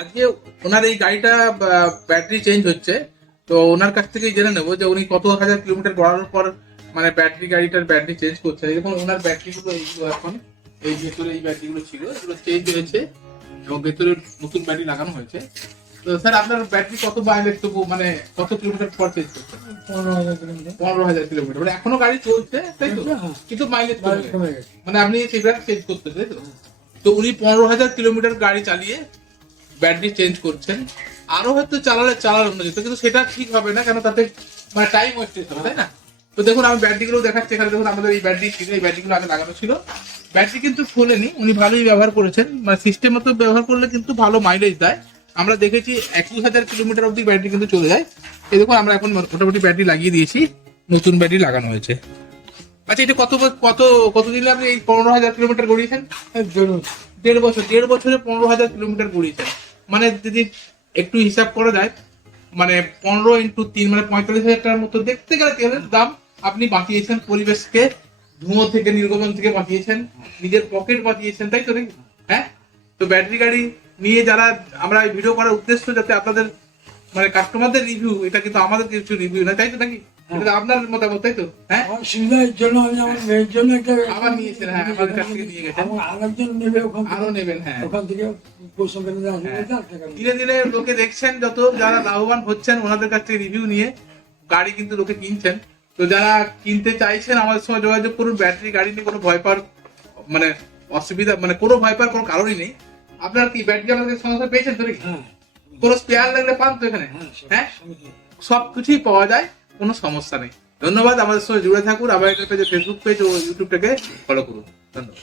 আজকে ওনার এই গাড়িটা ব্যাটারি চেঞ্জ হচ্ছে, তো ওনার কাছ থেকেই জেনে নেবো যে উনি কত হাজার কিলোমিটার গড়ানোর পর মানে গাড়িটার ব্যাটারি চেঞ্জ করছেন। দেখুন ওনার ব্যাটারিগুলো এইগুলো এখন এই ভেতরে এই ব্যাটারিগুলো ছিল, এগুলো চেঞ্জ হয়েছে এবং ভেতরে নতুন ব্যাটারি লাগানো হয়েছে। তো স্যার আপনার ব্যাটারি কত মাইলেজ তবু মানে কত কিলোমিটার পর চেঞ্জ করছেন? 15,000 কিলোমিটার। মানে এখনো গাড়ি চলছে তাই তো, কিন্তু মাইলেজ কমে গেছে, মানে আপনি সেটা চেঞ্জ করতে তাই তো। তো উনি 15,000 কিলোমিটার গাড়ি চালিয়ে ব্যাটারি চেঞ্জ করছেন। আরো হয়তো চালানো যেত, কিন্তু সেটা ঠিক হবে না, কেন তাতে মানে টাইম ওয়েস্ট হবে তাই না। তো দেখুন আমি ব্যাটারিগুলো দেখাচ্ছি। এখানে দেখুন আমাদের এই ব্যাটারি ছিল, এই ব্যাটারিগুলো আগে লাগানো ছিল। ব্যাটারি কিন্তু খোলেনি, উনি ভালোই ব্যবহার করেছেন, মানে সিস্টেম মতো ব্যবহার করলে কিন্তু ভালো মাইলেজ দেয়। আমরা দেখেছি 21,000 কিলোমিটার অব্দি ব্যাটারি কিন্তু চলে যায়। এই দেখুন আমরা এখন মোটামুটি ব্যাটারি লাগিয়ে দিয়েছি, নতুন ব্যাটারি লাগানো হয়েছে। আচ্ছা এটা কত কত কতদিনে আপনি এই 15,000 কিলোমিটার গড়িয়েছেন? 1.5 বছরে 15,000 কিলোমিটার গড়িয়েছেন। মানে যদি একটু হিসাব করা যায়, মানে 15 × 3 মানে 45,000 টাকার মতো দেখতে গেলে তেলের দাম আপনি বাঁচিয়েছেন, পরিবেশকে ধুঁয়ো থেকে নির্গমন থেকে বাঁচিয়েছেন, নিজের পকেট বাঁচিয়েছেন, তাই তো নাকি? হ্যাঁ। তো ব্যাটারি গাড়ি নিয়ে যারা আমরা ভিডিও করার উদ্দেশ্য যাতে আপনাদের মানে কাস্টমারদের রিভিউ, এটা কিন্তু আমাদের কিছু রিভিউ না, তাই তো নাকি? এটা আপনার মতামত তাই তো? হ্যাঁ, সুবিধার জন্য আমি আমার মেয়ের জন্য একটা আবার নিয়েছেন। হ্যাঁ, আমাদের কাছ থেকে নিয়ে গেছেন, আরেকজন নেবে, ওখান আরো নেবেন। হ্যাঁ, ওখান থেকে ধীরে ধীরে লোকে দেখছেন, যত যারা লাভবান হচ্ছেন ওনাদের কাছ থেকে রিভিউ নিয়ে গাড়ি কিন্তু লোকে কিনছেন। তো যারা কিনতে চাইছেন আমাদের সঙ্গে যোগাযোগ করুন। ব্যাটারি গাড়ি নিয়ে কোনো ভয় পাওয়ার মানে অসুবিধা মানে কোনো ভয় পাওয়ার কোনো কারণই নেই। আপনার কি ব্যাটারি আমাদের সমস্যা পেয়েছেন তো নাকি? কোনো স্পেয়ার লাগলে পান তো এখানে? হ্যাঁ, সবকিছুই পাওয়া যায়, কোনো সমস্যা নেই। ধন্যবাদ, আমাদের সঙ্গে জুড়ে থাকুন। আবার একটা ফেসবুক পেজ ও ইউটিউবটাকে ফলো করুন। ধন্যবাদ।